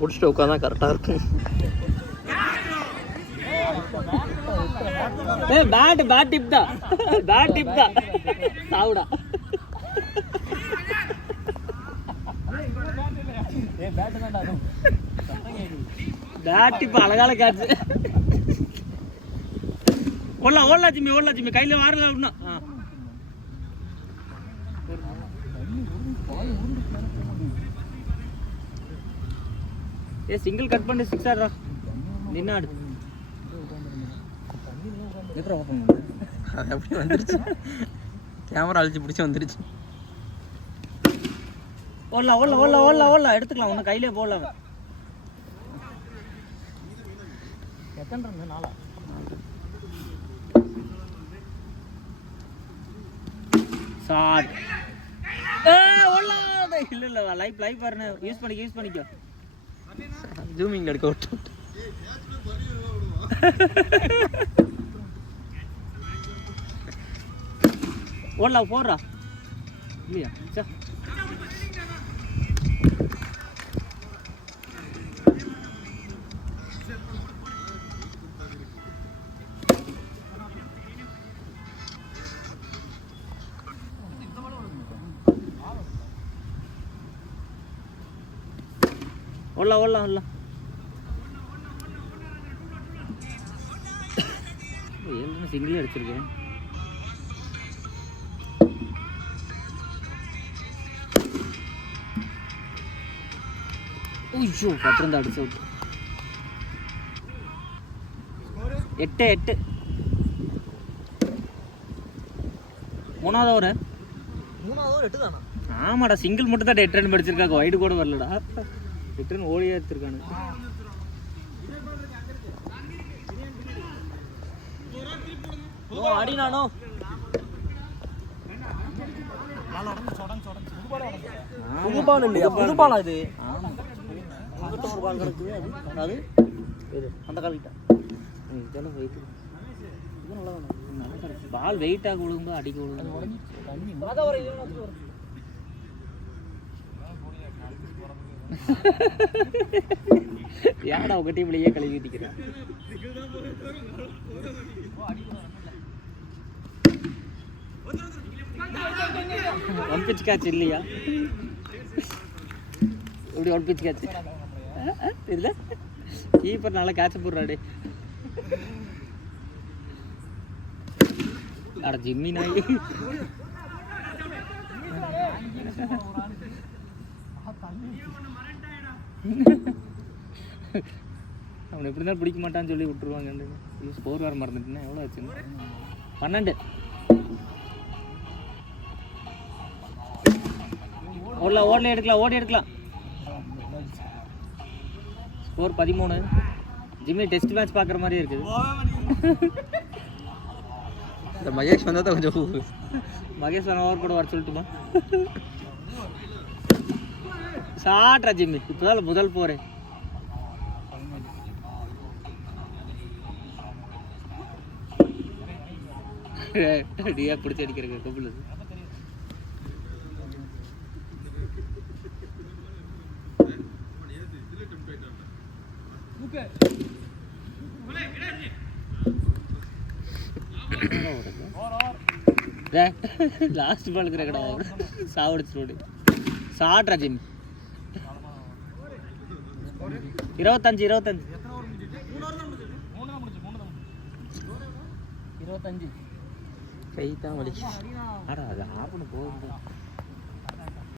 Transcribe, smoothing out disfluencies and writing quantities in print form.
பிடிச்சிட்டு உட்காந்தா கரெக்டாக இருக்கும். பேட் டிப் தான் சாவுடா. பேட் டிப் அழகால காட்சி. ஓடலாம் ஜிம்மி கையில் வாரல இன்னும். சிங்கிள் கட் பண்ணி 6 ஆடுறா நின்னாடு. அப்படி வந்துருச்சு, கேமரா அழிச்சு பிடிச்சி வந்துருச்சு. ஓடலாம் எடுத்துக்கலாம், ஒன்றும் கையிலே போடலாம். எத்தனை நாளா ஷாட். இல்லை லைவ் பாருங்க, யூஸ் பண்ணிக்கோ. ஜூமிங் எடுக்க விட்டு ஓடலாம் போடுறா இல்லையா? ஓடலாம் சிங்கிள் அடிச்சிருக்கேன். ஐயோ பத்திரம் அடிச்சு விட்டு. 8 மூணாவது ஓவர் 8 தானா? ஆமாடா, சிங்கிள் மட்டும் தான் 8 ரன் படிச்சிருக்காங்க, வைடு கூட வரலடா. 8 ரன் ஓடியே எடுத்துருக்கானு. அடினானோ புதுபால் இல்லையா? புதுபாலா இது? ஒரு பால் கிடக்குது, அது அந்த கால் கிட்ட இதெல்லாம் வெயிட் நல்லா கிடக்கு. பால் வெயிட்டாக விழுங்க, அடிக்க விழுங்க. யாடா உங்க டீம்லயே கழுவி நிற்கிறேன். ஒன் பிச் கேட்ச் இல்லையா? இப்படி ஒன் பிச் கேட்ச் தெரியல. கீப்பர் நல்லா கேட்ச் போடுறாடே. அட ஜிம்மி நாய். அவனை எப்படி தான் பிடிக்க மாட்டான்னு சொல்லி விட்டுருவாங்க. ஸ்கோர் வேறு மறந்துட்டுன்னா எவ்வளோ ஆச்சுங்க? 12. ஓடி எடுக்கலாம். ஸ்கோர் 13. ஜிம்மி டெஸ்ட் மேட்ச் பார்க்குற மாதிரி இருக்குது. இந்த மகேஷ் வந்தால் தான் கொஞ்சம் மகேஷ் வேணா ஓவர் கூட வர சொல்லட்டுமா? சாட்ரா ஜிம்மி, இப்போதான் முதல் போகிறேன். டியா பிடிச்சி அடிக்கிறேன் கொப்புல. லாஸ்ட் பால் கிடையாது, சாவடிச்சு சாட்ரா ஜிம்மி. 25 கை தான் வலிக்கு. அது ஆப்பணும் போகுது.